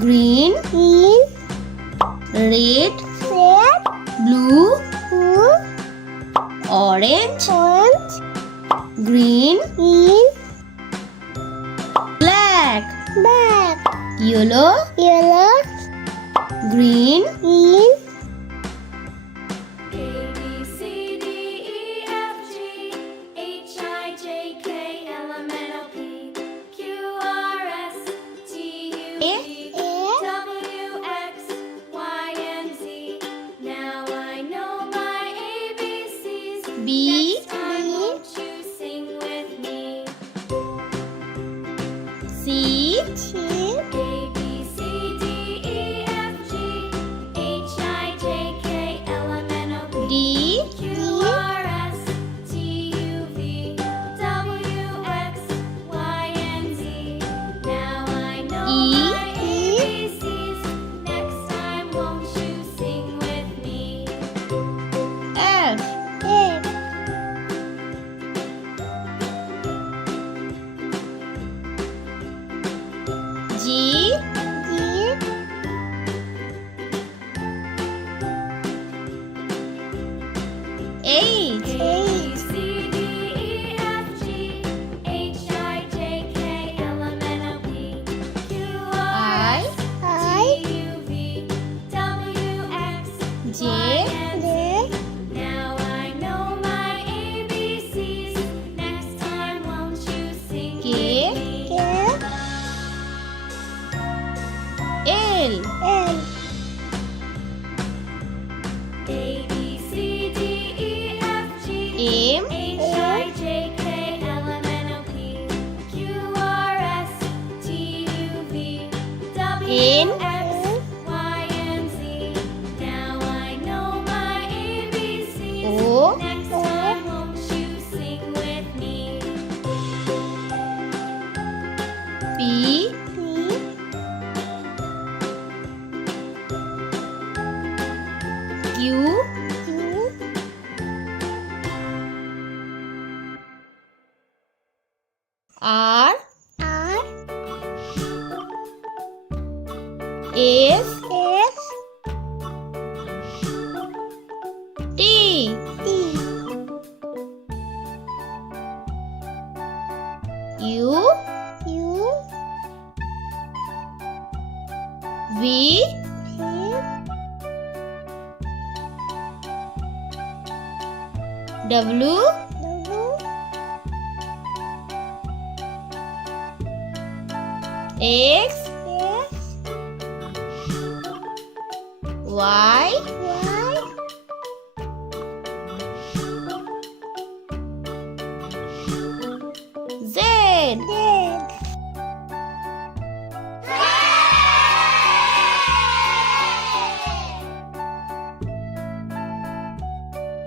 green, red, blue, orange, green, black, yellow, green, B, C, D, F, G, H, I, J, Now I know my ABCs. Next time, won't you sing K, with me? L, A B C D E F G M, H I J K L M N O P Q R S T U V W N, X Y and Z. Now I know my ABCs. O, Next time, won't you sing with me? P, Q, R, S, T, U, V, W, X, Y, Z.